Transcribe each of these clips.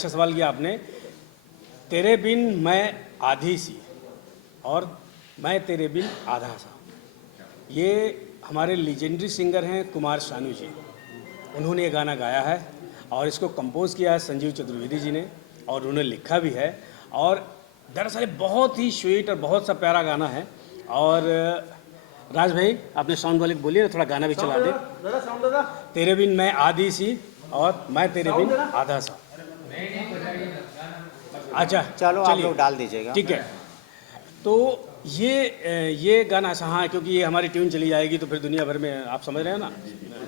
अच्छा सवाल किया आपने। तेरे बिन मैं आधी सी और मैं तेरे बिन आधा सा, ये हमारे लीजेंडरी सिंगर हैं कुमार शानू जी। उन्होंने ये गाना गाया है और इसको कंपोज़ किया है संजीव चतुर्वेदी जी ने, और उन्होंने लिखा भी है। और दरअसल बहुत ही स्वीट और बहुत सा प्यारा गाना है। और राज भाई आपने साउंड वाले को बोलिए थोड़ा गाना भी चला दे। तेरे बिन मैं आधी सी और मैं तेरे बिन आधा सा। अच्छा चलो आप चलिए, लोग डाल दीजिएगा। ठीक है। तो ये गाना अच्छा हाँ, क्योंकि ये हमारी ट्यून चली जाएगी तो फिर दुनिया भर में आप समझ रहे हैं ना,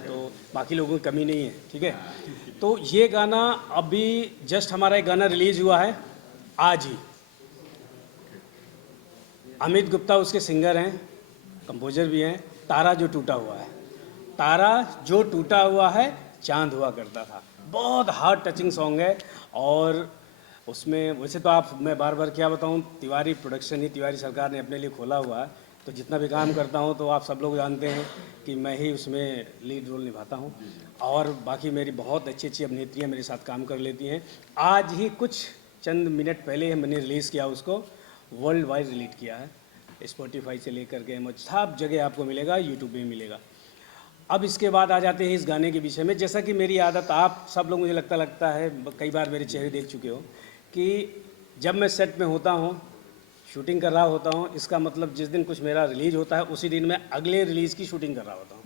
तो बाकी लोगों की कमी नहीं है, ठीक है। तो ये गाना अभी जस्ट हमारा एक गाना रिलीज हुआ है आज ही। अमित गुप्ता उसके सिंगर हैं, कंपोजर भी हैं। तारा जो टूटा हुआ है, तारा जो टूटा हुआ है चांद हुआ करता था, बहुत हार्ट टचिंग सॉन्ग है। और उसमें वैसे तो आप, मैं बार बार क्या बताऊं, तिवारी प्रोडक्शन ही, तिवारी सरकार ने अपने लिए खोला हुआ है, तो जितना भी काम करता हूं तो आप सब लोग जानते हैं कि मैं ही उसमें लीड रोल निभाता हूं। और बाकी मेरी बहुत अच्छी अच्छी अभिनेत्रियां मेरे साथ काम कर लेती हैं। आज ही कुछ चंद मिनट पहले मैंने रिलीज़ किया, उसको वर्ल्ड वाइड रिलीज किया है, स्पॉटिफाई से लेकर के सब जगह आपको मिलेगा, यूट्यूब में मिलेगा। अब इसके बाद आ जाते हैं इस गाने के विषय में। जैसा कि मेरी आदत, आप सब लोग मुझे लगता है कई बार मेरे चेहरे देख चुके हो कि जब मैं सेट में होता हूँ, शूटिंग कर रहा होता हूँ, इसका मतलब जिस दिन कुछ मेरा रिलीज होता है उसी दिन मैं अगले रिलीज़ की शूटिंग कर रहा होता हूँ।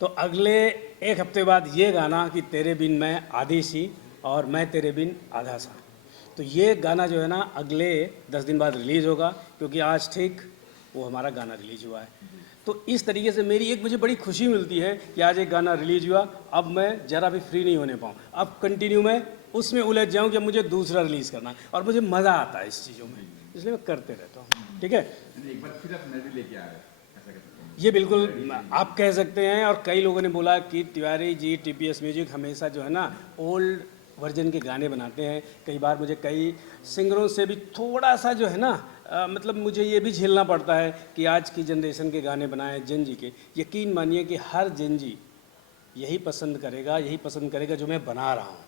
तो अगले एक हफ्ते बाद ये गाना कि तेरे बिन मैं आधी सी और मैं तेरे बिन आधा सा, तो ये गाना जो है ना अगले 10 दिन बाद रिलीज़ होगा, क्योंकि आज ठीक वो हमारा गाना रिलीज हुआ है। तो इस तरीके से मेरी एक, मुझे बड़ी खुशी मिलती है कि आज एक गाना रिलीज हुआ। अब मैं ज़रा भी फ्री नहीं होने पाऊँ, अब कंटिन्यू मैं उसमें उलझ जाऊँ कि मुझे दूसरा रिलीज़ करना है, और मुझे मज़ा आता है इस चीज़ों में, इसलिए मैं करते रहता हूँ, ठीक है। एक बार फिर आप नजर लेके आ रहे हैं, ऐसा कर सकते हैं। ये बिल्कुल आप कह सकते हैं। और कई लोगों ने बोला कि तिवारी जी टीपीएस म्यूजिक हमेशा जो है ना ओल्ड वर्जन के गाने बनाते हैं। कई बार मुझे कई सिंगरों से भी थोड़ा सा जो है ना मतलब मुझे ये भी झेलना पड़ता है कि आज की जनरेशन के गाने बनाए जन जी के। यकीन मानिए कि हर जन जी यही पसंद करेगा जो मैं बना रहा हूँ।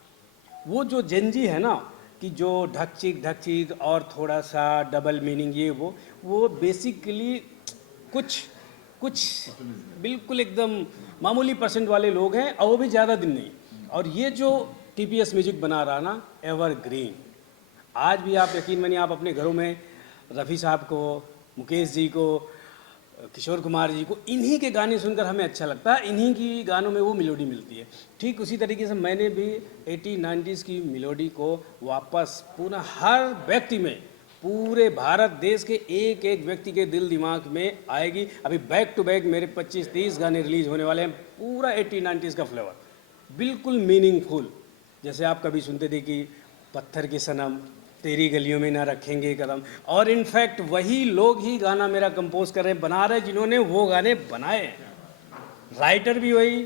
वो जो जन जी है ना कि जो ढक चीक और थोड़ा सा डबल मीनिंग, ये वो बेसिकली कुछ बिल्कुल एकदम मामूली परसेंट वाले लोग हैं, और वो भी ज़्यादा दिन नहीं। और ये जो टीपीएस म्यूजिक बना रहा ना, एवरग्रीन, आज भी आप यकीन मानिए, आप अपने घरों में रफ़ी साहब को, मुकेश जी को, किशोर कुमार जी को, इन्हीं के गाने सुनकर हमें अच्छा लगता है, इन्हीं की गानों में वो मेलोडी मिलती है। ठीक उसी तरीके से मैंने भी 80-90s की मेलोडी को वापस पुनः हर व्यक्ति में, पूरे भारत देश के एक एक व्यक्ति के दिल दिमाग में आएगी। अभी बैक टू बैक मेरे 25-30 गाने रिलीज होने वाले हैं, पूरा 80-90s का फ्लेवर, बिल्कुल मीनिंगफुल। जैसे आप कभी सुनते थे कि पत्थर के सनम, तेरी गलियों में ना रखेंगे कदम, और इनफैक्ट वही लोग ही गाना मेरा कंपोज कर रहे हैं, बना रहे, जिन्होंने वो गाने बनाए हैं। राइटर भी वही,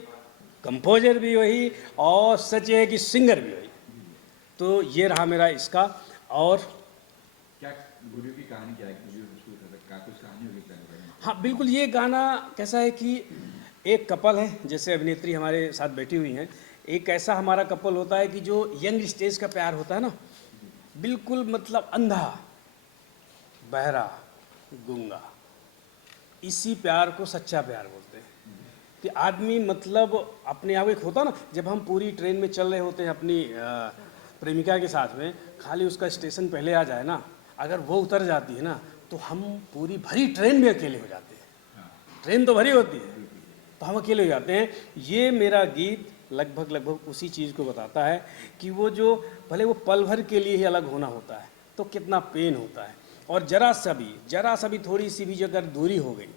कंपोजर भी वही, और सच है कि सिंगर भी वही। तो ये रहा मेरा इसका। और क्या गुरु की कहानी क्या है? कुछ कहानी होगी क्या? हाँ बिल्कुल, ये गाना कैसा है कि एक कपल है, जैसे अभिनेत्री हमारे साथ बैठी हुई हैं, एक ऐसा हमारा कपल होता है कि जो यंग स्टेज का प्यार होता है ना, बिल्कुल मतलब अंधा, बहरा, गूंगा, इसी प्यार को सच्चा प्यार बोलते हैं। कि आदमी मतलब अपने आप, एक होता ना, जब हम पूरी ट्रेन में चल रहे होते हैं अपनी प्रेमिका के साथ में, खाली उसका स्टेशन पहले आ जाए ना, अगर वो उतर जाती है ना, तो हम पूरी भरी ट्रेन में अकेले हो जाते हैं। ट्रेन तो भरी होती है तो हम अकेले हो जाते हैं। ये मेरा गीत लगभग उसी चीज़ को बताता है कि वो जो, भले वो पल भर के लिए ही अलग होना होता है तो कितना पेन होता है, और जरा सा भी थोड़ी सी भी अगर दूरी हो गई,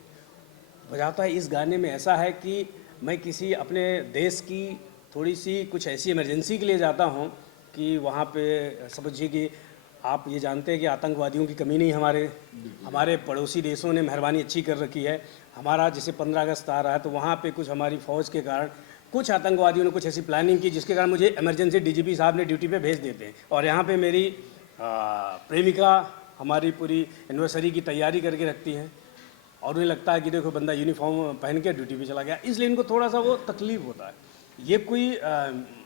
बजाता है इस गाने में ऐसा है कि मैं किसी अपने देश की थोड़ी सी कुछ ऐसी इमरजेंसी के लिए जाता हूँ कि वहाँ पे समझिए कि आप ये जानते हैं कि आतंकवादियों की कमी नहीं, हमारे पड़ोसी देशों ने मेहरबानी अच्छी कर रखी है। हमारा जैसे 15 अगस्त आ रहा है तो वहाँ पे कुछ हमारी फ़ौज के कारण कुछ आतंकवादियों ने कुछ ऐसी प्लानिंग की जिसके कारण मुझे इमरजेंसी डीजीपी साहब ने ड्यूटी पे भेज देते हैं, और यहाँ पे मेरी प्रेमिका हमारी पूरी एनिवर्सरी की तैयारी करके रखती है, और उन्हें लगता है कि देखो बंदा यूनिफॉर्म पहन के ड्यूटी पे चला गया, इसलिए इनको थोड़ा सा वो तकलीफ़ होता है। ये कोई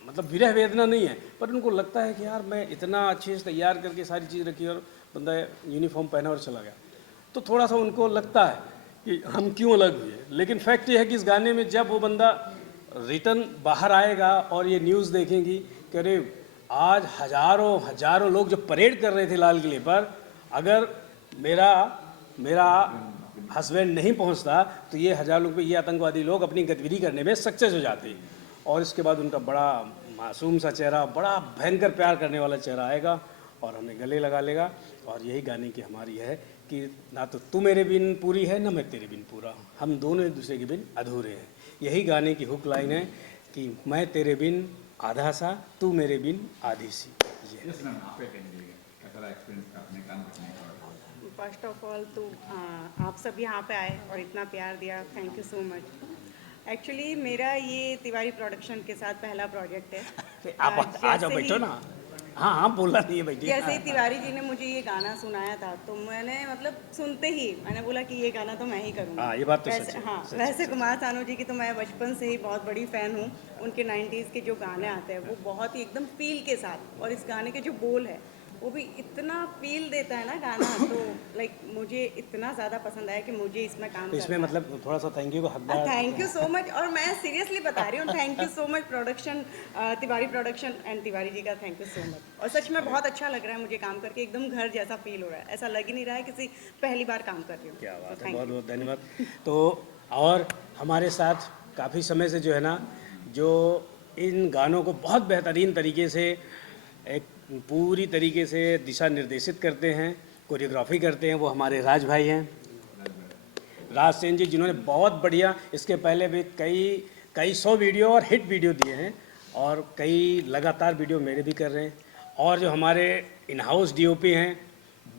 मतलब विरह वेदना नहीं है, पर उनको लगता है कि यार मैं इतना अच्छे से तैयार करके सारी चीज़ रखी और बंदा यूनिफॉर्म पहना और चला गया, तो थोड़ा सा उनको लगता है कि हम क्यों अलग हुए। लेकिन फैक्ट ये है कि इस गाने में जब वो बंदा रिटर्न बाहर आएगा और ये न्यूज़ देखेंगी कि अरे आज हजारों हजारों लोग जो परेड कर रहे थे लाल किले पर, अगर मेरा मेरा हस्बैंड नहीं पहुंचता तो ये हज़ार लोग ये आतंकवादी लोग अपनी गतिविधि करने में सक्सेस हो जाते। और इसके बाद उनका बड़ा मासूम सा चेहरा, बड़ा भयंकर प्यार करने वाला चेहरा आएगा और हमें गले लगा लेगा। और यही गाने की हमारी है कि ना तो तू मेरे बिन पूरी है, ना मैं तेरे बिन पूरा हूँ, हम दोनों एक दूसरे के बिन अधूरे हैं। यही गाने की हुक लाइन है कि मैं तेरे बिन आधा सा, तू मेरे बिन आधी सी। ये यस मैम, आप क्या कहेंगे, कैसा रहा एक्सपीरियंस अपने काम करने का? फर्स्ट ऑफ ऑल तो आप सब यहाँ पे आए और इतना प्यार दिया, thank you so much. Actually मेरा ये तिवारी प्रोडक्शन के साथ पहला प्रोजेक्ट है। आप आ जाओ, बैठो ना। हाँ हाँ, बोलना नहीं है बैठिए। जैसे ही तिवारी जी ने मुझे ये गाना सुनाया था तो मैंने मतलब सुनते ही मैंने बोला कि ये गाना तो मैं ही करूँगा। हाँ, ये बात तो सच वैसे है, हाँ, सच है, वैसे कुमार सानू जी की तो मैं बचपन से ही बहुत बड़ी फ़ैन हूँ। उनके 90s के जो गाने आते हैं वो बहुत ही एकदम फील के साथ, और इस गाने के जो बोल है वो भी इतना फील देता है ना गाना, तो लाइक मुझे इतना ज़्यादा पसंद आया कि मुझे इसमें काम तो इसमें करना है। मतलब थोड़ा सा थैंक यू को हकदार। थैंक यू सो मच, और मैं सीरियसली बता रही हूँ, thank you so much production, Tiwari production and Tiwari ji का थैंक यू सो मच। और सच में बहुत अच्छा लग रहा है मुझे काम करके, एकदम घर जैसा फील हो रहा है, ऐसा लग ही नहीं रहा है किसी पहली बार काम कर रही हूँ। क्या बात तो है, thank बहुत you। बहुत धन्यवाद। तो और हमारे साथ काफ़ी समय से जो है ना, जो इन गानों को बहुत बेहतरीन तरीके से एक पूरी तरीके से दिशा निर्देशित करते हैं, कोरियोग्राफी करते हैं, वो हमारे राज भाई हैं, राज सेन जी, जिन्होंने बहुत बढ़िया इसके पहले भी कई 100 वीडियो और हिट वीडियो दिए हैं, और कई लगातार वीडियो मेरे भी कर रहे हैं। और जो हमारे इन हाउस डीओपी हैं,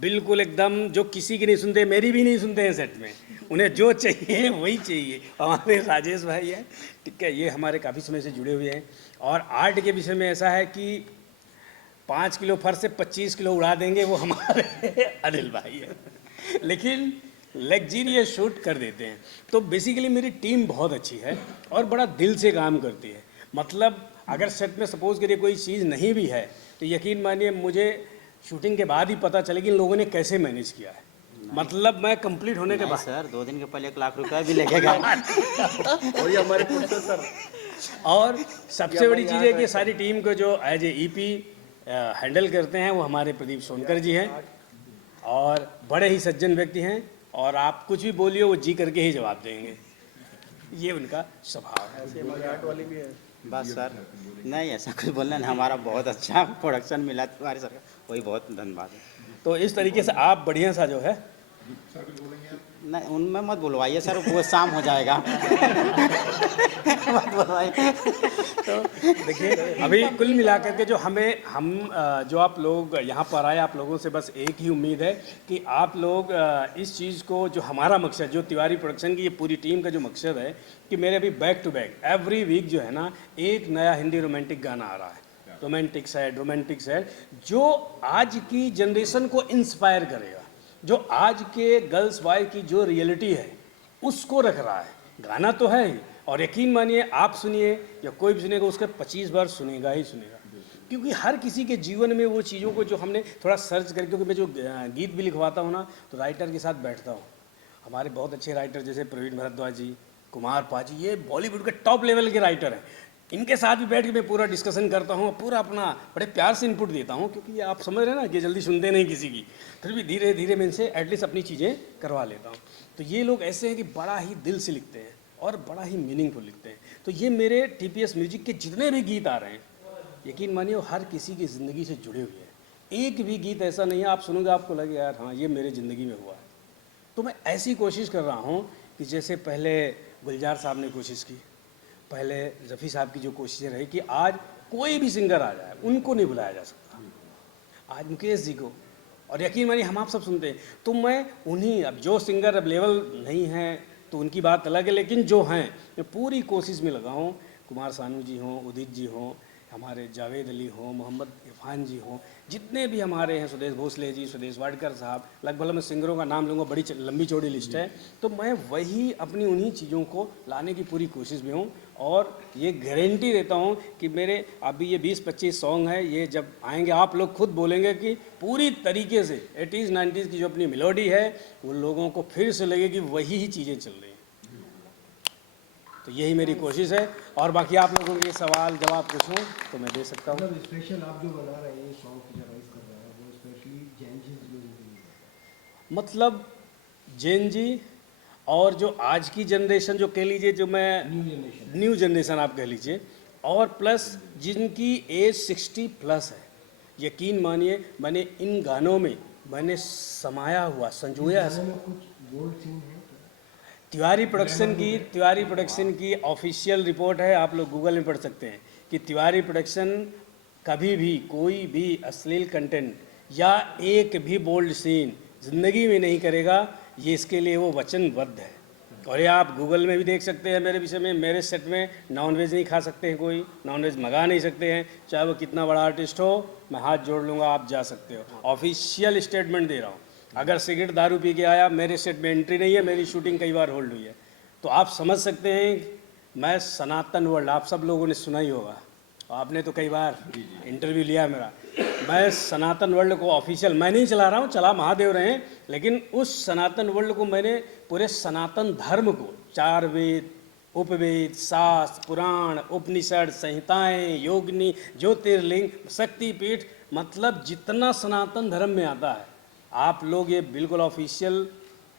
बिल्कुल एकदम जो किसी की नहीं सुनते, मेरी भी नहीं सुनते हैं सेट में, उन्हें जो चाहिए वही चाहिए, हमारे राजेश भाई हैं। ठीक है, ये हमारे काफ़ी समय से जुड़े हुए हैं। और आर्ट के विषय में ऐसा है कि 5 किलो फर्श से 25 किलो उड़ा देंगे, वो हमारे अनिल भाई है, लेकिन लग्जीरियस शूट कर देते हैं। तो बेसिकली मेरी टीम बहुत अच्छी है और बड़ा दिल से काम करती है। मतलब अगर सेट में सपोज करिए कोई चीज़ नहीं भी है तो यकीन मानिए मुझे शूटिंग के बाद ही पता चलेगी इन लोगों ने कैसे मैनेज किया है। मतलब मैं कंप्लीट होने के बाद सर 2 दिन के पहले 1 लाख रुपया भी लेके गए। वही हमारे प्रोफेसर। और सबसे बड़ी चीज़ है कि सारी टीम को जो एज ए ईपी हैंडल करते हैं वो हमारे प्रदीप सोनकर जी हैं, और बड़े ही सज्जन व्यक्ति हैं, और आप कुछ भी बोलिए वो जी करके ही जवाब देंगे, ये उनका स्वभाव है। बस सर, नहीं ऐसा कुछ बोलना नहीं, हमारा बहुत अच्छा प्रोडक्शन मिला तुम्हारे सर का, वही बहुत धन्यवाद है। तो इस तरीके से आप बढ़िया सा जो है, नहीं उनमें मत बुलवाइए सर, वो शाम हो जाएगा। मत बुलवाइए। तो देखिए अभी कुल मिलाकर के जो जो आप लोग यहाँ पर आए, आप लोगों से बस एक ही उम्मीद है कि आप लोग इस चीज़ को, जो हमारा मकसद, जो तिवारी प्रोडक्शन की ये पूरी टीम का जो मकसद है कि मेरे अभी back to back every week जो है ना एक नया हिंदी रोमांटिक गाना आ रहा है, रोमांटिक सैड, जो आज की जनरेशन को इंस्पायर करेगा, जो आज के गर्ल्स बॉय की जो रियलिटी है उसको रख रहा है। गाना तो है ही, और यकीन मानिए आप सुनिए या कोई भी सुनेगा उसका 25 बार सुनेगा ही सुनेगा, क्योंकि हर किसी के जीवन में वो चीज़ों को जो हमने थोड़ा सर्च करके, क्योंकि मैं जो गीत भी लिखवाता हूँ ना तो राइटर के साथ बैठता हूँ। हमारे बहुत अच्छे राइटर जैसे प्रवीण भरद्वाज जी, कुमार पाजी, ये बॉलीवुड के टॉप लेवल के राइटर हैं, इनके साथ भी बैठ के मैं पूरा डिस्कशन करता हूँ, पूरा अपना बड़े प्यार से इनपुट देता हूँ, क्योंकि आप समझ रहे हैं ना कि जल्दी सुनते नहीं किसी की, फिर भी धीरे धीरे मैं इनसे एटलीस्ट अपनी चीज़ें करवा लेता हूँ। तो ये लोग ऐसे हैं कि बड़ा ही दिल से लिखते हैं और बड़ा ही मीनिंगफुल लिखते हैं। तो ये मेरे टीपीएस म्यूजिक के जितने भी गीत आ रहे हैं, यकीन मानिए वो हर किसी की ज़िंदगी से जुड़े हुए हैं। एक भी गीत ऐसा नहीं है आप सुनोगे आपको लगे यार हाँ ये मेरे ज़िंदगी में हुआ है। तो मैं ऐसी कोशिश कर रहा हूँ कि जैसे पहले गुलजार साहब ने कोशिश की, पहले रफ़ी साहब की जो कोशिशें रही कि आज कोई भी सिंगर आ जाए उनको नहीं बुलाया जा सकता, आज मुकेश जी को, और यकीन मानिए हम आप सब सुनते हैं। तो मैं उन्हीं, अब जो सिंगर अवेलेबल नहीं हैं तो उनकी बात अलग है, लेकिन जो हैं मैं पूरी कोशिश में लगा हूँ, कुमार सानू जी हों, उदित जी हों, हमारे जावेद अली हों, मोहम्मद इरफान जी हों, जितने भी हमारे हैं, सुदेश भोसले जी, सुदेश वाडकर साहब, लगभग मैं सिंगरों का नाम लूँगा, बड़ी लंबी चौड़ी लिस्ट है। तो मैं वही अपनी उन्हीं चीज़ों को लाने की पूरी कोशिश में हूँ और ये गारंटी देता हूँ कि मेरे अभी ये 20-25 सॉन्ग है, ये जब आएंगे आप लोग खुद बोलेंगे कि पूरी तरीके से 80s 90s की जो अपनी मेलोडी है वो लोगों को फिर से लगे कि वही ही चीज़ें चल रही हैं। तो यही मेरी कोशिश है और बाकी आप लोगों के सवाल जवाब पूछूं तो मैं दे सकता हूँ। मतलब स्पेशल आप जो बना रहे हैं सॉन्ग फीचराइज कर रहे हैं वो स्पेशली जैन जी लोगों के लिए, मतलब जैन जी और जो आज की जनरेशन जो कह लीजिए, जो मैं न्यू जनरेशन आप कह लीजिए, और प्लस जिनकी एज 60 प्लस है, यकीन मानिए मैंने इन गानों में मैंने समाया हुआ संजोया है। में कुछ गोल्ड सीन है तिवारी प्रोडक्शन की ऑफिशियल रिपोर्ट है, आप लोग गूगल में पढ़ सकते हैं कि तिवारी प्रोडक्शन कभी भी कोई भी अश्लील कंटेंट या एक भी बोल्ड सीन ज़िंदगी में नहीं करेगा, ये इसके लिए वो वचनबद्ध है। और ये आप गूगल में भी देख सकते हैं मेरे विषय में। मेरे सेट में नॉनवेज नहीं खा सकते हैं, कोई नॉनवेज मंगा नहीं सकते हैं, चाहे वो कितना बड़ा आर्टिस्ट हो, मैं हाथ जोड़ लूँगा, आप जा सकते हो। ऑफिशियल स्टेटमेंट दे रहा हूँ। अगर सिगरेट दारू पी के आया, मेरे सेट में एंट्री नहीं है, मेरी शूटिंग कई बार होल्ड हुई है। तो आप समझ सकते हैं मैं सनातन वर्ल्ड, आप सब लोगों ने सुना ही होगा, आपने तो कई बार इंटरव्यू लिया मेरा। मैं सनातन वर्ल्ड को ऑफिशियल मैं नहीं चला रहा हूँ, चला महादेव रहे हैं, लेकिन उस सनातन वर्ल्ड को मैंने पूरे सनातन धर्म को 4 वेद, उपवेद, शास्त्र, पुराण, उपनिषद, संहिताएं, योगिनी, ज्योतिर्लिंग, शक्तिपीठ, मतलब जितना सनातन धर्म में आता है, आप लोग ये बिल्कुल ऑफिशियल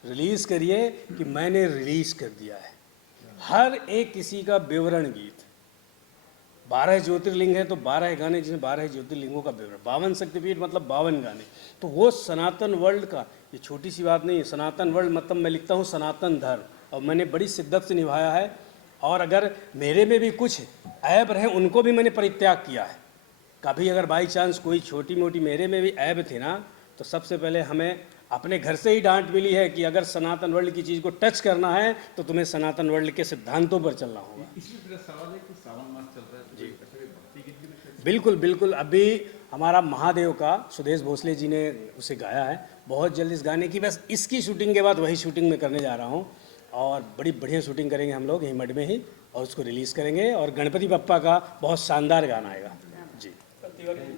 रिलीज़ करिए कि मैंने रिलीज़ कर दिया है। हर एक किसी का विवरण गीत, 12 ज्योतिर्लिंग है तो 12 गाने, जिसमें 12 ज्योतिर्लिंगों का विवरण, 52 शक्तिपीठ मतलब 52 गाने। तो वो सनातन वर्ल्ड का, ये छोटी सी बात नहीं है। सनातन वर्ल्ड मतलब मैं लिखता हूँ सनातन धर्म, और मैंने बड़ी शिद्दत से निभाया है। और अगर मेरे में भी कुछ ऐब रहे, उनको भी मैंने परित्याग किया है। कभी अगर बाई चांस कोई छोटी मोटी मेरे में भी ऐब थे ना, तो सबसे पहले हमें अपने घर से ही डांट मिली है कि अगर सनातन वर्ल्ड की चीज़ को टच करना है तो तुम्हें सनातन वर्ल्ड के सिद्धांतों पर चलना होगा। इसमें मेरा सवाल है कि सावन मास चल रहा है, जी भक्ति गीत भी लिखते बिल्कुल बिल्कुल। अभी हमारा महादेव का सुदेश भोसले जी ने उसे गाया है। बहुत जल्द इस गाने की, बस इसकी शूटिंग के बाद वही शूटिंग में करने जा रहा हूँ, और बड़ी बढ़िया शूटिंग करेंगे हम लोग यहीं मड में ही, और उसको रिलीज़ करेंगे। और गणपति बप्पा का बहुत शानदार गाना आएगा। जी तिवारी,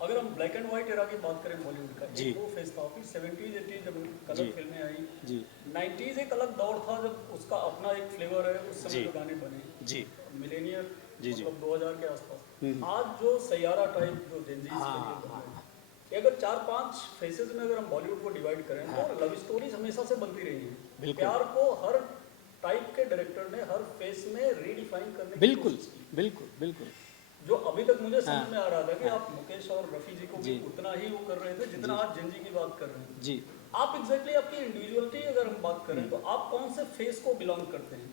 अगर हम ब्लैक एंड व्हाइट एरा की बात करें बॉलीवुड का, जी। एक वो फेज था, फिर 70s 80s जब जी। कलर फिल्में आई, जी 90s एक अलग दौर था जब उसका अपना एक फ्लेवर है, उस समय जी। जो गाने बने, जी मिलेनियर जी, जी। मतलब 2000 के आसपास। आज जो सैयारा टाइप जो जेनजीज हाँ, अगर 4-5 फेसेस में अगर हम बॉलीवुड को डिवाइड करें तो लव स्टोरीज हमेशा से बनती रही हैं। बिल्कुल। प्यार को हर टाइप के डायरेक्टर ने हर फेस में रीडिफाइन करने की बिल्कुल कोशिश की। बिल्कुल बिल्कुल। जो अभी तक मुझे समझ में आ रहा था कि आप मुकेश और रफी जी को भी जी। उतना ही वो कर रहे थे जितना आज जिंजी की बात कर रहे हैं। जी आप एग्जैक्टली आपकी इंडिविजुअलिटी अगर हम बात करें तो आप कौन से फेस को बिलोंग करते हैं,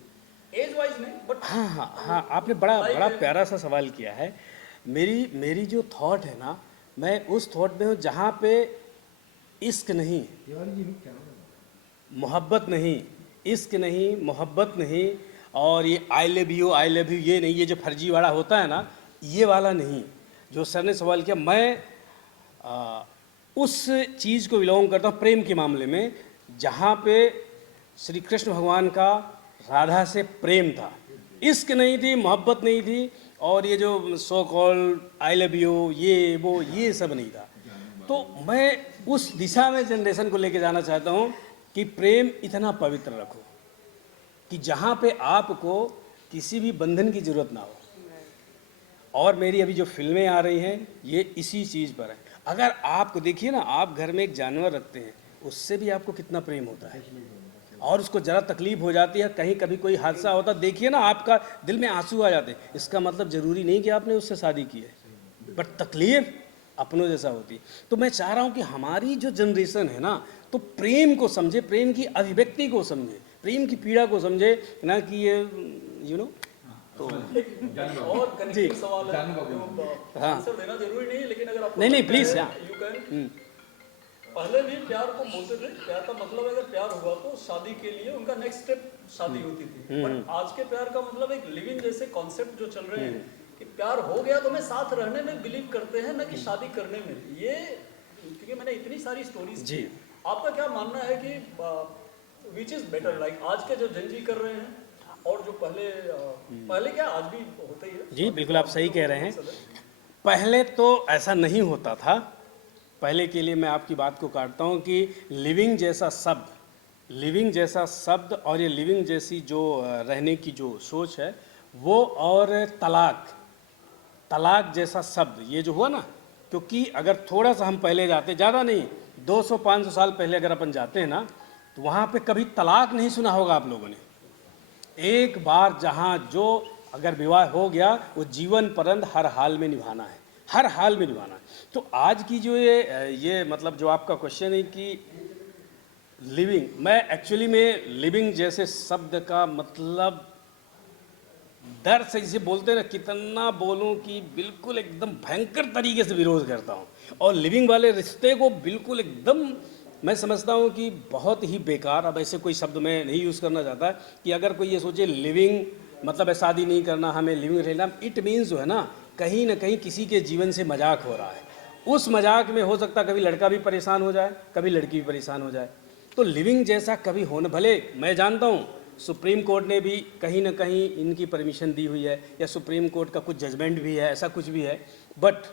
एज वाइज नहीं बट हाँ हाँ हाँ, आपने बड़ा बड़ा प्यारा सा सवाल किया है। मेरी जो थॉट है ना, मैं उस थॉट में हूँ जहाँ पे इश्क नहीं, तिवारी जी भी क्या है? मोहब्बत नहीं, इश्क नहीं, मोहब्बत नहीं, और ये आई लव यू ये नहीं, ये जो फर्जी वाला होता है ना, ये वाला नहीं। जो सर ने सवाल किया, मैं उस चीज़ को बिलोंग करता हूँ प्रेम के मामले में, जहाँ पे श्री कृष्ण भगवान का राधा से प्रेम था, इश्क नहीं थी, मोहब्बत नहीं थी, और ये जो सो कॉल आई लव यू ये सब नहीं था। तो मैं उस दिशा में जनरेशन को लेके जाना चाहता हूँ कि प्रेम इतना पवित्र रखो कि जहाँ पे आपको किसी भी बंधन की ज़रूरत ना हो। और मेरी अभी जो फिल्में आ रही हैं ये इसी चीज़ पर है। अगर आपको देखिए ना, आप घर में एक जानवर रखते हैं, उससे भी आपको कितना प्रेम होता है, और उसको ज़रा तकलीफ हो जाती है, कहीं कभी कोई हादसा होता, देखिए ना आपका दिल में आंसू आ जाते हैं। इसका मतलब ज़रूरी नहीं कि आपने उससे शादी की है, बट तकलीफ अपनों जैसा होती है। तो मैं चाह रहा हूँ कि हमारी जो जनरेशन है ना, तो प्रेम को समझे, प्रेम की अभिव्यक्ति को समझे, प्रेम की पीड़ा को समझे, ना कि ये तो और जी। कनेक्टिंग सवाल है, हाँ। आंसर देना जरूरी नहीं है, लेकिन अगर आप नहीं, please, हाँ। You can. पहले भी प्यार को बोलते थे, प्यार का मतलब अगर प्यार हुआ तो शादी के लिए उनका नेक्स्ट स्टेप शादी होती थी, बट आज के प्यार का मतलब एक लिविंग जैसे कॉन्सेप्ट जो चल रहे हैं कि प्यार हो गया तो मैं साथ रहने में बिलीव करते हैं, न कि शादी करने में। ये क्योंकि मैंने इतनी सारी स्टोरीज जी। आपका क्या मानना है कि विच इज बेटर, लाइक आज के जो जंजी कर रहे हैं और जो पहले क्या आज भी होता ही है? जी बिल्कुल, आप सही कह रहे हैं। पहले तो ऐसा नहीं होता था। पहले के लिए मैं आपकी बात को काटता हूँ कि लिविंग जैसा शब्द और ये लिविंग जैसी जो रहने की जो सोच है वो, और तलाक जैसा शब्द ये जो हुआ ना, क्योंकि अगर थोड़ा सा हम पहले जाते, ज़्यादा नहीं 200-500 साल पहले अगर अपन जाते हैं ना, तो वहाँ पे कभी तलाक नहीं सुना होगा आप लोगों ने। एक बार जहाँ जो अगर विवाह हो गया वो जीवन पर्यंत हर हाल में निभाना है, हर हाल में निभाना है। तो आज की जो ये मतलब जो आपका क्वेश्चन है कि लिविंग, मैं एक्चुअली में लिविंग जैसे शब्द का मतलब डर से जिसे बोलते हैं ना, कितना बोलूं कि बिल्कुल एकदम भयंकर तरीके से विरोध करता हूं। और लिविंग वाले रिश्ते को बिल्कुल एकदम मैं समझता हूं कि बहुत ही बेकार। अब ऐसे कोई शब्द मैं नहीं यूज़ करना चाहता कि अगर कोई ये सोचे लिविंग मतलब है शादी नहीं करना, हमें लिविंग रहना, इट मीन्स जो है ना कहीं किसी के जीवन से मजाक हो रहा है। उस मजाक में हो सकता कभी लड़का भी परेशान हो जाए, कभी लड़की भी परेशान हो जाए। तो लिविंग जैसा कभी होना, भले मैं जानता हूँ सुप्रीम कोर्ट ने भी कहीं ना कहीं इनकी परमिशन दी हुई है, या सुप्रीम कोर्ट का कुछ जजमेंट भी है, ऐसा कुछ भी है, बट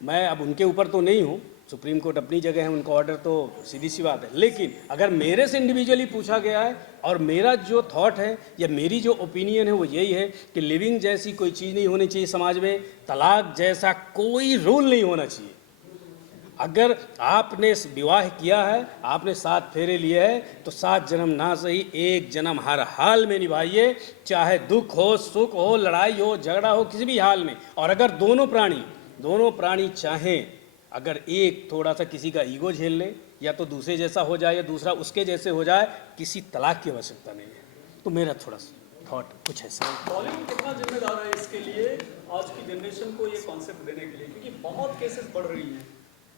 मैं अब उनके ऊपर तो नहीं हूँ। सुप्रीम कोर्ट अपनी जगह है, उनका ऑर्डर तो सीधी सी बात है। लेकिन अगर मेरे से इंडिविजुअली पूछा गया है और मेरा जो थॉट है या मेरी जो ओपिनियन है वो यही है कि लिविंग जैसी कोई चीज़ नहीं होनी चाहिए समाज में, तलाक जैसा कोई रूल नहीं होना चाहिए। अगर आपने विवाह किया है, आपने 7 फेरे लिए हैं, तो 7 जन्म ना सही 1 जन्म हर हाल में निभाइए, चाहे दुख हो, सुख हो, लड़ाई हो, झगड़ा हो, किसी भी हाल में। और अगर दोनों प्राणी चाहें, अगर एक थोड़ा सा किसी का ईगो झेल ले, या तो दूसरे जैसा हो जाए या दूसरा उसके जैसे हो जाए, किसी तलाक की आवश्यकता नहीं है। तो मेरा थोड़ा सा थॉट कुछ ऐसा है। बॉलीवुड कितना जिम्मेदार है इसके लिए, आज की जनरेशन को ये कॉन्सेप्ट देने के लिए? क्योंकि बहुत केसेस बढ़ रही हैं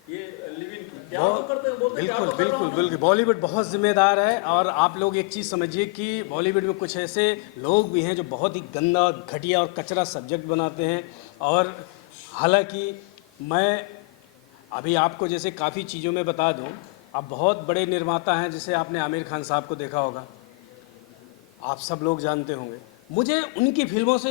ये लिविंग की, प्यार तो करते हैं, बोलते हैं प्यार तो कर रहा हूं। बिल्कुल बॉलीवुड बहुत जिम्मेदार है। और आप लोग एक चीज़ समझिए कि बॉलीवुड में कुछ ऐसे लोग भी हैं जो बहुत ही गंदा, घटिया और कचरा सब्जेक्ट बनाते हैं। और हालांकि मैं अभी आपको जैसे काफ़ी चीज़ों में बता दूं, अब बहुत बड़े निर्माता हैं, जैसे आपने आमिर खान साहब को देखा होगा, आप सब लोग जानते होंगे। मुझे उनकी फिल्मों से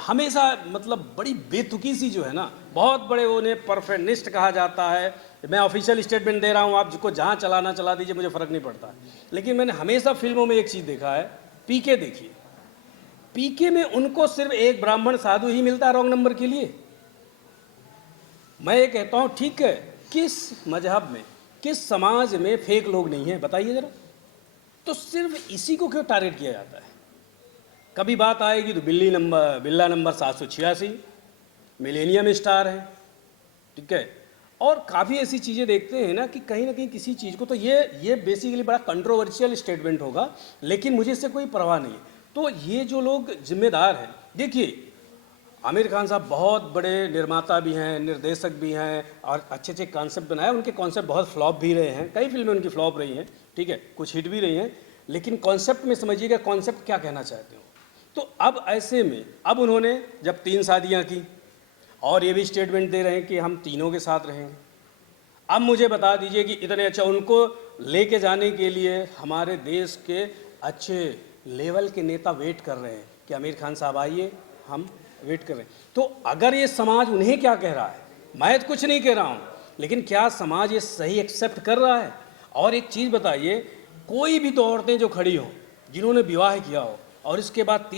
हमेशा मतलब बड़ी बेतुकी सी जो है ना, बहुत बड़े उन्हें परफेक्शनिस्ट कहा जाता है। मैं ऑफिशियल स्टेटमेंट दे रहा हूँ, आप जिसको जहाँ चलाना चला दीजिए, मुझे फ़र्क नहीं पड़ता। लेकिन मैंने हमेशा फिल्मों में एक चीज़ देखा है, पीके देखिए, पीके में उनको सिर्फ एक ब्राह्मण साधु ही मिलता है रॉन्ग नंबर के लिए। मैं ये कहता हूँ ठीक है, किस मजहब में, किस समाज में फेक लोग नहीं हैं बताइए ज़रा। तो सिर्फ इसी को क्यों टारगेट किया जाता है? कभी बात आएगी तो बिल्ला नंबर 786 मिलेनियम स्टार है, ठीक है। और काफ़ी ऐसी चीज़ें देखते हैं ना कि कहीं किसी चीज़ को, तो ये बेसिकली बड़ा कंट्रोवर्शियल स्टेटमेंट होगा, लेकिन मुझे इससे कोई परवाह नहीं है। तो ये जो लोग जिम्मेदार हैं, देखिए आमिर खान साहब बहुत बड़े निर्माता भी हैं, निर्देशक भी हैं, और अच्छे कॉन्सेप्ट बनाए। उनके कॉन्सेप्ट बहुत फ्लॉप भी रहे हैं, कई फिल्में उनकी फ्लॉप रही हैं, ठीक है, कुछ हिट भी रही हैं। लेकिन कॉन्सेप्ट में समझिएगा कॉन्सेप्ट क्या कहना चाहते हो। तो अब ऐसे में अब उन्होंने जब 3 शादियां की और ये भी स्टेटमेंट दे रहे हैं कि हम तीनों के साथ रहेंगे। अब मुझे बता दीजिए कि इतने अच्छा उनको लेके जाने के लिए हमारे देश के अच्छे लेवल के नेता वेट कर रहे हैं कि आमिर खान साहब आइए, हम वेट कर रहे हैं। तो अगर ये समाज उन्हें क्या कह रहा है, मैं तो कुछ नहीं कह रहा हूँ, लेकिन क्या समाज ये सही एक्सेप्ट कर रहा है? और एक चीज़ बताइए, कोई भी 2 औरतें जो खड़ी हों जिन्होंने विवाह किया हो, और इसके बाद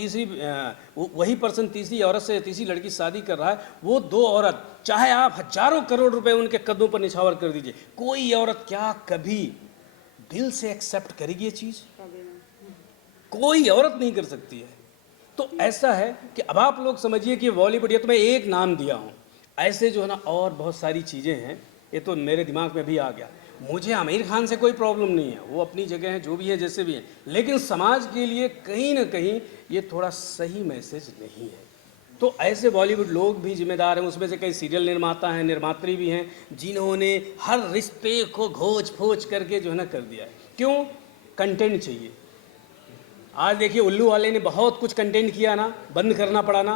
वही पर्सन तीसरी औरत से, तीसरी लड़की शादी कर रहा है, वो 2 औरत, चाहे आप हजारों करोड़ रुपए उनके कदमों पर निछावर कर दीजिए, कोई औरत क्या कभी दिल से एक्सेप्ट करेगी ये चीज़? कोई औरत नहीं कर सकती है। तो ऐसा है कि अब आप लोग समझिए कि बॉलीवुड, ये तो मैं एक नाम दिया हूँ, ऐसे जो है ना और बहुत सारी चीज़ें हैं, ये तो मेरे दिमाग में भी आ गया। मुझे आमिर खान से कोई प्रॉब्लम नहीं है, वो अपनी जगह है, जो भी है, जैसे भी है, लेकिन समाज के लिए कहीं ना कहीं ये थोड़ा सही मैसेज नहीं है। तो ऐसे बॉलीवुड लोग भी जिम्मेदार हैं, उसमें से कई सीरियल निर्माता हैं, निर्मात्री भी हैं, जिन्होंने हर रिश्ते को घोच फोच करके जो है ना कर दिया है। क्यों? कंटेंट चाहिए। आज देखिए उल्लू वाले ने बहुत कुछ कंटेंट किया ना, बंद करना पड़ा ना।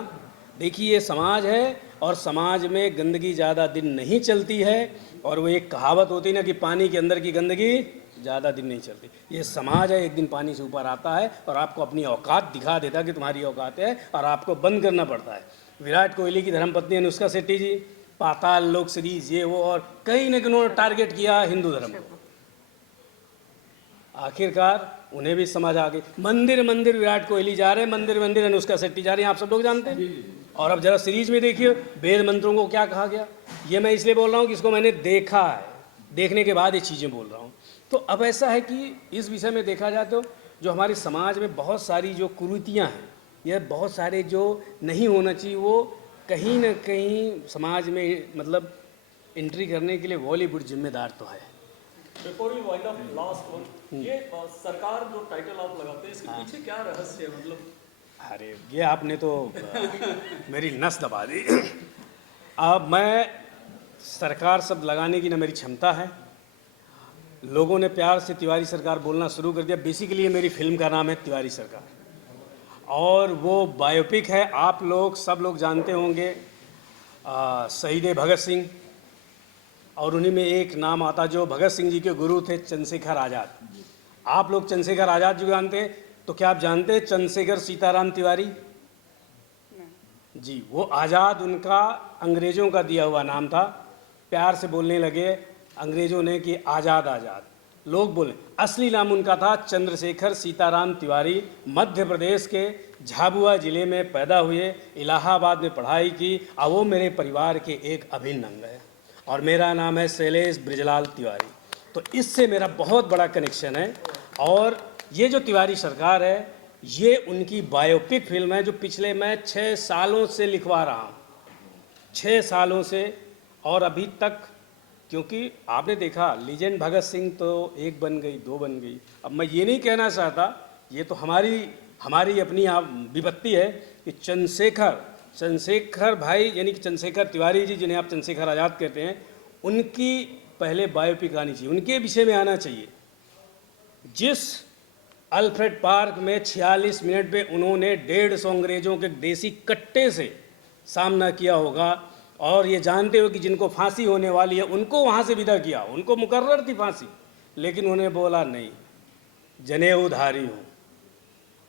देखिए ये समाज है और समाज में गंदगी ज़्यादा दिन नहीं चलती है, और वो एक कहावत होती है ना कि पानी के अंदर की गंदगी ज़्यादा दिन नहीं चलती। ये समाज है, एक दिन पानी से ऊपर आता है और आपको अपनी औकात दिखा देता है कि तुम्हारी औकात है, और आपको बंद करना पड़ता है। विराट कोहली की धर्मपत्नी अनुष्का शेट्टी जी, पाताल लोक सीरीज, ये वो, और कहीं न कहीं उन्होंने टारगेट किया हिंदू धर्म को। आखिरकार उन्हें भी समझ आ गई। मंदिर मंदिर विराट कोहली जा रहे हैं, मंदिर मंदिर अनुष्का शेट्टी जा रही हैं, आप सब लोग जानते हैं। और अब जरा सीरीज में देखिए वेद मंत्रों को क्या कहा गया। ये मैं इसलिए बोल रहा हूँ कि इसको मैंने देखा है, देखने के बाद ये चीज़ें बोल रहा हूँ। तो अब ऐसा है कि इस विषय में देखा जाए तो जो हमारे समाज में बहुत सारी जो कुरीतियाँ हैं, या बहुत सारे जो नहीं होना चाहिए, वो कहीं ना कहीं समाज में मतलब एंट्री करने के लिए बॉलीवुड जिम्मेदार तो है। Before you wind up last one, ये सरकार जो टाइटल आप लगाते हैं इसके पीछे क्या रहस्य है? मतलब अरे ये आपने तो मेरी नस दबा दी। अब मैं सरकार शब्द लगाने की ना मेरी क्षमता है। लोगों ने प्यार से तिवारी सरकार बोलना शुरू कर दिया। बेसिकली ये मेरी फिल्म का नाम है तिवारी सरकार, और वो बायोपिक है। आप लोग सब लोग जानते होंगे शहीद भगत सिंह, और उन्हीं में एक नाम आता जो भगत सिंह जी के गुरु थे, चंद्रशेखर आज़ाद। आप लोग चंद्रशेखर आज़ाद जी जानते हैं, तो क्या आप जानते हैं चंद्रशेखर सीताराम तिवारी जी? वो आज़ाद उनका अंग्रेज़ों का दिया हुआ नाम था। प्यार से बोलने लगे अंग्रेज़ों ने कि आज़ाद आज़ाद, लोग बोले। असली नाम उनका था चंद्रशेखर सीताराम तिवारी। मध्य प्रदेश के झाबुआ ज़िले में पैदा हुए, इलाहाबाद में पढ़ाई की, और वो मेरे परिवार के एक अभिन्न अंग है। और मेरा नाम है शैलेश ब्रिजलाल तिवारी। तो इससे मेरा बहुत बड़ा कनेक्शन है। और ये जो तिवारी सरकार है, ये उनकी बायोपिक फिल्म है जो पिछले मैं 6 सालों से लिखवा रहा हूँ, 6 सालों से। और अभी तक, क्योंकि आपने देखा लीजेंड भगत सिंह तो 1 बन गई, 2 बन गई। अब मैं ये नहीं कहना चाहता, ये तो हमारी अपनी विपत्ति है कि चंद्रशेखर भाई यानी कि चंद्रशेखर तिवारी जी, जिन्हें आप चंद्रशेखर आज़ाद कहते हैं, उनकी पहले बायोपिक आनी चाहिए, उनके विषय में आना चाहिए। जिस अल्फ्रेड पार्क में 46 मिनट में उन्होंने 150 अंग्रेज़ों के देसी कट्टे से सामना किया होगा, और ये जानते हो कि जिनको फांसी होने वाली है उनको वहाँ से विदा किया, उनको मुकर्रर थी फांसी, लेकिन उन्हें बोला नहीं, जनेऊधारी हूँ,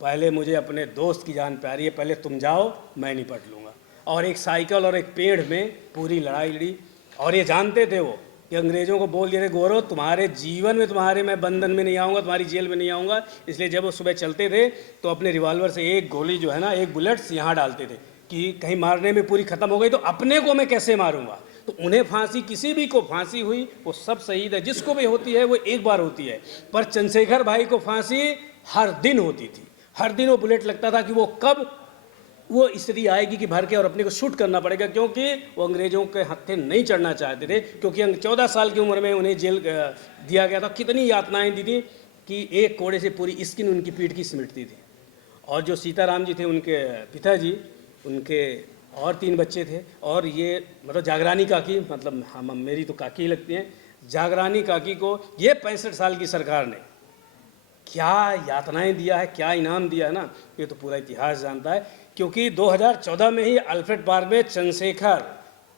पहले मुझे अपने दोस्त की जान प्यारी है, पहले तुम जाओ, मैं निपट लूँगा। और एक साइकिल और एक पेड़ में पूरी लड़ाई लड़ी। और ये जानते थे वो कि अंग्रेज़ों को बोल दिए थे, गौरव तुम्हारे जीवन में तुम्हारे मैं बंधन में नहीं आऊँगा, तुम्हारी जेल में नहीं आऊँगा। इसलिए जब वो सुबह चलते थे तो अपने रिवॉल्वर से एक गोली जो है ना, एक बुलेट्स यहाँ डालते थे कि कहीं मारने में पूरी ख़त्म हो गई तो अपने को मैं कैसे मारूंगा। तो उन्हें फांसी, किसी भी को फांसी हुई वो सब शहीद है, जिसको भी होती है वो एक बार होती है। पर चंद्रशेखर भाई को फांसी हर दिन होती थी, हर दिन वो बुलेट लगता था कि वो कब वो स्थिति आएगी कि भर के और अपने को शूट करना पड़ेगा, क्योंकि वो अंग्रेज़ों के हत्थे नहीं चढ़ना चाहते थे। क्योंकि 14 साल की उम्र में उन्हें जेल दिया गया था। कितनी यातनाएं दी थी कि एक कोड़े से पूरी स्किन उनकी पीठ की सिमटती थी। और जो सीताराम जी थे, उनके पिताजी, उनके और 3 बच्चे थे। और ये मतलब जागरानी काकी, मतलब हम मेरी तो काकी ही लगती हैं, जागरानी काकी को ये 65 साल की सरकार ने क्या यातनाएं दिया है, क्या इनाम दिया है ना, ये तो पूरा इतिहास जानता है। क्योंकि 2014 में ही अल्फ्रेड पार्क में चंद्रशेखर,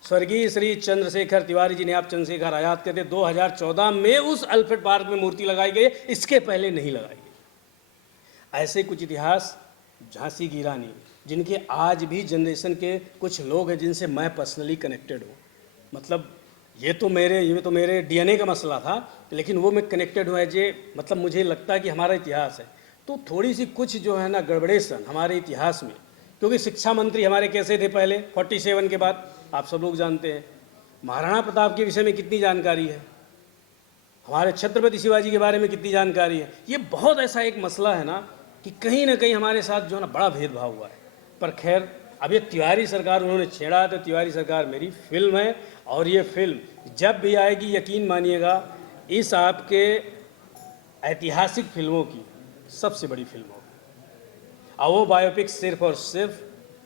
स्वर्गीय श्री चंद्रशेखर तिवारी जिन्हें आप चंद्रशेखर आज़ाद कहते, 2014 में उस अल्फ्रेड पार्क में मूर्ति लगाई गई, इसके पहले नहीं लगाई गई। ऐसे कुछ इतिहास, झांसी की रानी, जिनके आज भी जनरेशन के कुछ लोग हैं जिनसे मैं पर्सनली कनेक्टेड हूँ। मतलब ये तो मेरे डीएनए का मसला था, लेकिन वो मैं कनेक्टेड हूँ एज ए, मतलब मुझे लगता है कि हमारा इतिहास है। तो थोड़ी सी कुछ जो है ना गड़बड़ेशन हमारे इतिहास में, क्योंकि शिक्षा मंत्री हमारे कैसे थे पहले 47 के बाद, आप सब लोग जानते हैं। महाराणा प्रताप के विषय में कितनी जानकारी है, हमारे छत्रपति शिवाजी के बारे में कितनी जानकारी है। ये बहुत ऐसा एक मसला है ना कि कहीं ना कहीं हमारे साथ जो है ना बड़ा भेदभाव हुआ है। पर खैर, अब ये तिवारी सरकार उन्होंने छेड़ा, तो तिवारी सरकार मेरी फिल्म है, और ये फिल्म जब भी आएगी यकीन मानिएगा इस आपके ऐतिहासिक फिल्मों की सबसे बड़ी फिल्म होगी। और वो बायोपिक सिर्फ और सिर्फ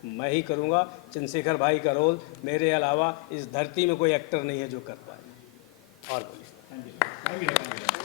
मैं ही करूँगा। चंद्रशेखर भाई का रोल मेरे अलावा इस धरती में कोई एक्टर नहीं है जो कर पाए। और बोलिए। Thank you.